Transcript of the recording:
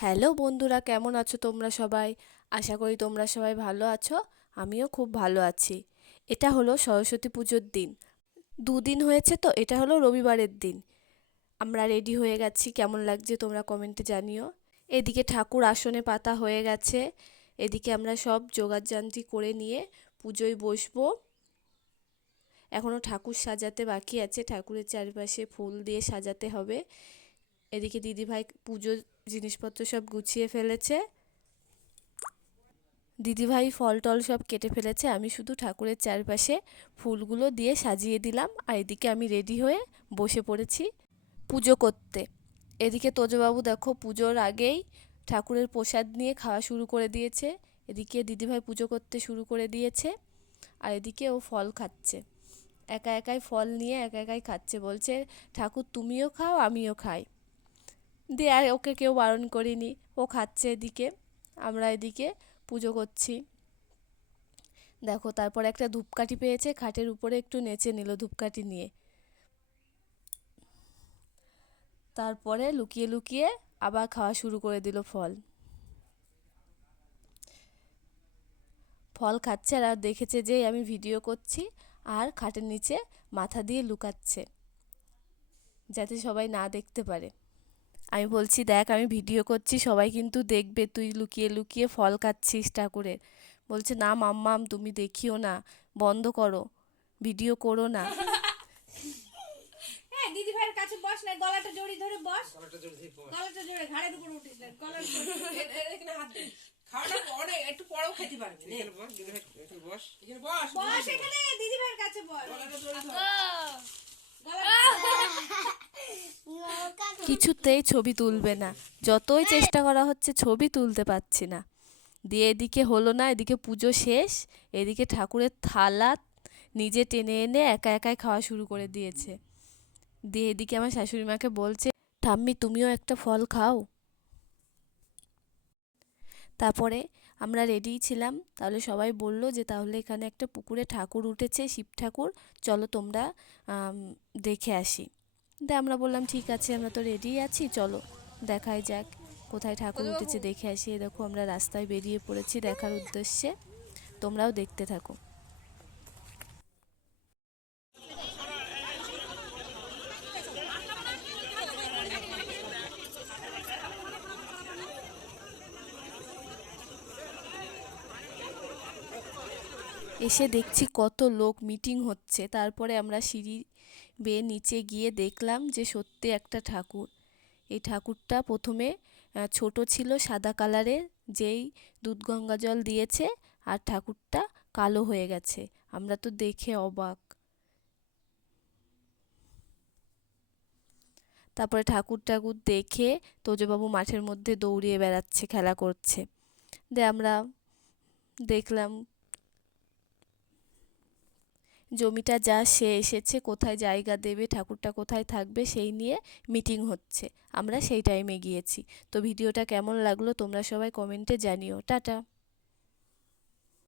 Hello বন্ধুরা, কেমন আছো তোমরা সবাই? আশা করি তোমরা সবাই ভালো আছো। আমিও খুব ভালো আছি। এটা হলো সরস্বতী পুজোর দিন। দুদিন হয়েছে তো, এটা হলো রবিবারের দিন। আমরা রেডি হয়ে গেছি, কেমন লাগছে তোমরা কমেন্টে জানিও। এদিকে ঠাকুর আসনে পাতা হয়ে গেছে। এদিকে আমরা সব জোগাড়যন্ত্র করে নিয়ে পুজোয় বসবো। এখনও ঠাকুর সাজাতে বাকি আছে, ঠাকুরের চারপাশে ফুল দিয়ে সাজাতে হবে। এদিকে দিদিভাই পুজোর জিনিসপত্র সব গুছিয়ে ফেলেছে। দিদিভাই ফল টল সব কেটে ফেলেছে, আমি শুধু ঠাকুরের চারপাশে ফুলগুলো দিয়ে সাজিয়ে দিলাম। আর এদিকে আমি রেডি হয়ে বসে পড়েছি পুজো করতে। এদিকে তোজবাবু দেখো পুজোর আগেই ঠাকুরের প্রসাদ নিয়ে খাওয়া শুরু করে দিয়েছে। এদিকে দিদিভাই পুজো করতে শুরু করে দিয়েছে। আর এদিকে ও ফল খাচ্ছে, একা একাই ফল নিয়ে একা একাই খাচ্ছে, বলছে ঠাকুর তুমিও খাও আমিও খাই। দিয়ে আর ওকে কেউ বারণ করিনি, ও খাচ্ছে। এদিকে আমরা এদিকে পুজো করছি। দেখো তারপর একটা ধূপকাঠি পেয়েছে, খাটের উপরে একটু নেচে নিল ধূপকাঠি নিয়ে। তারপরে লুকিয়ে লুকিয়ে আবার খাওয়া শুরু করে দিল ফল। ফল খাচ্ছে আর দেখেছে যে আমি ভিডিও করছি, আর খাটের নিচে মাথা দিয়ে লুকাচ্ছে যাতে সবাই না দেখতে পারে। আমি বলছি দেখ আমি ভিডিও করছি, সবাই কিন্তু দেখবে তুই লুকিয়ে লুকিয়ে ফল খাচ্ছিস ঠাকুরের। বলছে না মাম্মাম তুমি দেখিও না, বন্ধ করো, ভিডিও করো না। হ্যাঁ দিদি ভাইয়ের কাছে বস না, গলাটা জড়ি ধরে বস, গলাটা জড়ে ঘাড়ের উপর উঠিস না, গলার এখানে হাত দে। খাওয়াটা পরে একটু পরেও খেতে পারবি। এখানে বস, দিদি ভাই এখানে বস, এখানে বস, বস এখানে দিদি ভাইয়ের কাছে বস, গলাটা জড়ি ধর। কিছুতেই ছবি তুলবে না, যতই চেষ্টা করা হচ্ছে ছবি তুলতে পারছি না। দিয়ে এদিকে হলো না, এদিকে পুজো শেষ, এদিকে ঠাকুরের থালা নিজে টেনে এনে একা একাই খাওয়া শুরু করে দিয়েছে। দিয়ে এদিকে আমার শাশুড়ি মাকে বলছে ঠাম্মি তুমিও একটা ফল খাও। তারপরে আমরা রেডি ছিলাম, তাহলে সবাই বলল যে তাহলে এখানে একটা পুকুরে ঠাকুর উঠেছে, শিব ঠাকুর, চলো তোমরা দেখে আসি। দিয়ে আমরা বললাম ঠিক আছে, আমরা তো রেডি আছি, চলো দেখাই যাক কোথায় ঠাকুর উঠেছে, দেখে আসি। দেখো আমরা রাস্তায় বেরিয়ে পড়েছি দেখার উদ্দেশ্যে, তোমরাও দেখতে থাকো। এসে দেখছি কত লোক মিটিং হচ্ছে। তারপরে আমরা সিঁড়ি বেয়ে নিচে গিয়ে দেখলাম যে সত্যি একটা ঠাকুর। এই ঠাকুরটা প্রথমে ছোট ছিল, সাদা কালারের, যেই দুধ গঙ্গা জল দিয়েছে আর ঠাকুরটা কালো হয়ে গেছে। আমরা তো দেখে অবাক। তারপরে ঠাকুর ঠাকুর দেখে তোজবাবু মাঠের মধ্যে দৌড়িয়ে বেড়াচ্ছে, খেলা করছে। আমরা দেখলাম জমিটা যা সে এসেছে, কোথায় জায়গা দেবে, ঠাকুরটা কোথায় থাকবে সেই নিয়ে মিটিং হচ্ছে। আমরা সেই টাইমে গিয়েছি। তো ভিডিওটা কেমন লাগলো তোমরা সবাই কমেন্টে জানিও। টাটা।